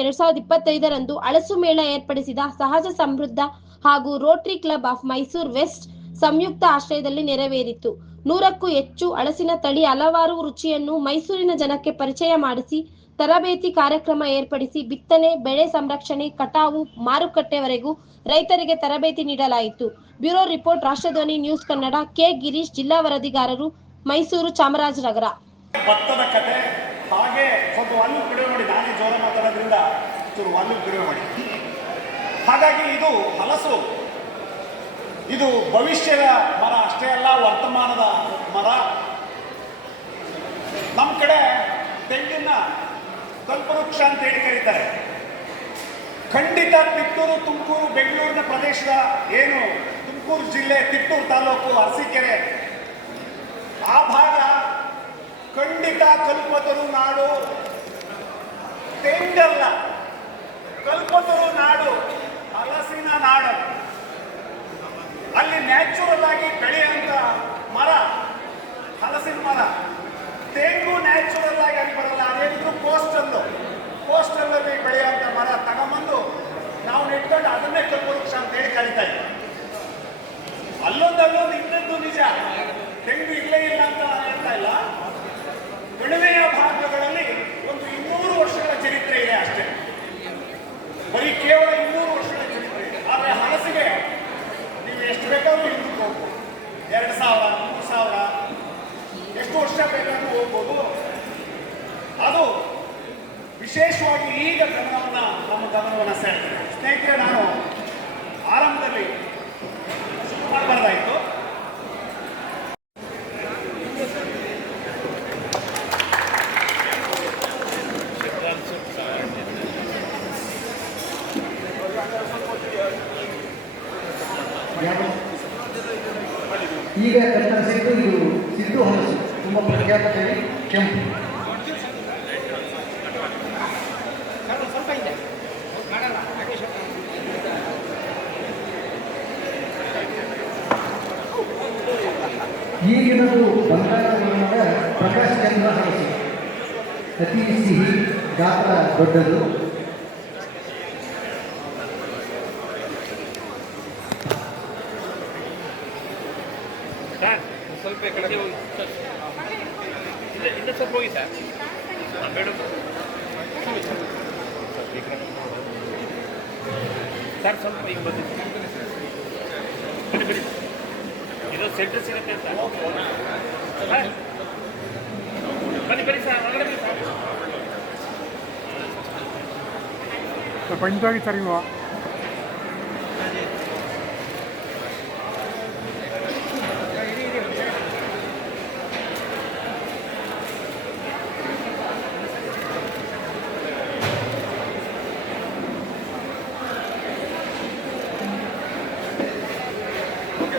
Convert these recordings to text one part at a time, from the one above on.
2025ರಂದು ಹಳಸು ಮೇಳ ಏರ್ಪಡಿಸಿದ ಸಹಜ ಸಮೃದ್ಧ ಹಾಗೂ Rotary Club of Mysuru West ಸಂಯುಕ್ತ ಆಶ್ರಯದಲ್ಲಿ ನೆರವೇರಿತು. 100ಕ್ಕೂ ಹೆಚ್ಚು ಹಳಸಿನ ತಳಿ ಹಲವಾರು ರುಚಿಯನ್ನು ಮೈಸೂರಿನ ಜನಕ್ಕೆ ಪರಿಚಯ ಮಾಡಿಸಿ ತರಬೇತಿ ಕಾರ್ಯಕ್ರಮ ಏರ್ಪಡಿಸಿ ಬಿತ್ತನೆ, ಬೆಳೆ ಸಂರಕ್ಷಣೆ, ಕಟಾವು, ಮಾರುಕಟ್ಟೆವರೆಗೂ ರೈತರಿಗೆ ತರಬೇತಿ ನೀಡಲಾಯಿತು. Bureau report, ರಾಷ್ಟ್ರಧ್ವನಿ news Kannada. K. Girish, ಜಿಲ್ಲಾ ವರದಿಗಾರರು, ಮೈಸೂರು, ಚಾಮರಾಜನಗರ. ಭತ್ತದ ಕತೆ ಹಾಗೆ ಸ್ವಲ್ಪ ವಾಲ್ಯೂಮ್ ಕಡಿಮೆ ಮಾಡಿ, ನಾನೇ ಜೋರ ಮಾತಾಡೋದ್ರಿಂದ ಚೂರು ವಾಲ್ಯೂಮ್ ಕಡಿಮೆ ಮಾಡಿ. ಹಾಗಾಗಿ ಇದು ಹಲಸು, ಇದು ಭವಿಷ್ಯದ ಮರ ಅಷ್ಟೇ ಅಲ್ಲ, ವರ್ತಮಾನದ ಮರ. ನಮ್ಮ ಕಡೆ ತೆಂಗಿನ ಕಲ್ಪವೃಕ್ಷ ಅಂತ ಹೇಳಿ ಕರೀತಾರೆ. ಖಂಡಿತ ತಿಟ್ಟೂರು, ತುಮಕೂರು, ಬೆಂಗಳೂರಿನ ಪ್ರದೇಶದ ಏನು ತುಮಕೂರು ಜಿಲ್ಲೆ, ತಿಟ್ಟೂರು ತಾಲೂಕು, ಅರಸೀಕೆರೆ ಆ ಭಾಗ ಖಂಡಿತ ಕಲ್ಪತರು ನಾಡು. ತೆಂಗಲ್ಲ, ಕಲ್ಪತರು ನಾಡು, ಹಲಸಿನ ನಾಡು. ಅಲ್ಲಿ ನ್ಯಾಚುರಲ್ ಆಗಿ ಬೆಳೆಯುವಂಥ ಮರ ಹಲಸಿನ ಮರ. ತೆಂಗು ನ್ಯಾಚುರಲ್ ಆಗಿ ಅಲ್ಲಿ ಬರಲ್ಲ, ಅದೇನಿದ್ರು ಕೋಸ್ಟಲ್ಲಲ್ಲಿ ಬೆಳೆಯುವಂಥ ಮರ ತಗೊಂಬಂದು ನಾವು ನೆಟ್ಕೊಂಡು ಅದನ್ನೇ ಕಲ್ಪವೃಕ್ಷ ಅಂತ ಹೇಳಿ ಕರೀತಾ ಇದ್ದೀವಿ. ಅಲ್ಲೊಂದು ಇನ್ನೊಂದು ನಿಜ, ತೆಂಗು ಇಲ್ಲೇ ಇಲ್ಲ ಅಂತ ನಾನು ಹೇಳ್ತಾ ಇಲ್ಲ. ಕಣಿವೆಯ ಭಾಗಗಳಲ್ಲಿ ಒಂದು 200 ವರ್ಷಗಳ ಚರಿತ್ರೆ ಇದೆ ಅಷ್ಟೇ, ಬರೀ ಕೇವಲ 200 ವರ್ಷಗಳ ಚರಿತ್ರೆ ಇದೆ. ಆದರೆ ಹಲಸಿಗೆ ನೀವು ಎಷ್ಟು ಬೇಕಾದ್ರೂ ಹಿಂದಕ್ಕೆ ಹೋಗ್ಬೋದು, 2000, 3000, ಎಷ್ಟು ವರ್ಷ ಬೇಕಾದ್ರೂ ಹೋಗ್ಬೋದು. ಅದು ವಿಶೇಷವಾಗಿ ಈಗ ನಮ್ಮ ಗಮನವನ್ನು ಸೆಳೆದಿದೆ. ಸ್ನೇಹಿತರೆ, ನಾನು ಆರಂಭದಲ್ಲಿ ಮಾಡಬಾರ್ದಾಯಿತು. ಈಗ ಕತ್ತರಿಸಿದ್ದು ಇದು ಸಿದ್ದು ಹಲಸು, ತುಂಬ ಪ್ರಖ್ಯಾತ ತಳಿ, ಕೆಂಪು. ಈಗಿನದು ಬಂಗಾಳದ ಪ್ರಕಾಶ್ ಚಂದ್ರ ಹಲಸು, ಅತಿ ಸಿಹಿ, ಗಾತ್ರ ದೊಡ್ಡದು. ಸ್ವಲ್ಪ ಕಡೆ ಹೋಗಿ ಇಲ್ಲ ಸ್ವಲ್ಪ ಹೋಗಿ ಸರ್, ಮೇಡಮ್ ಸರ್ ಸ್ವಲ್ಪ ಈಗ ಬಂದಿದೆ ಬಿಡಿ, ಇದು ಸೆಂಟ್ರ್ ಸಿಗುತ್ತೆ ಅಂತ. ಬನ್ನಿ ಸರ್, ಒಳಗಡೆ ಬನ್ನಿ ಸರ್. ಸ್ವಲ್ಪ ಇಂಟಾಗಿ ಸರ್ ಇವ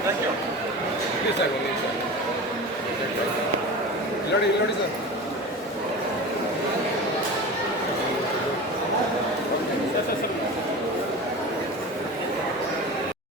Thank you. Yes, sir. Ilodi, sir.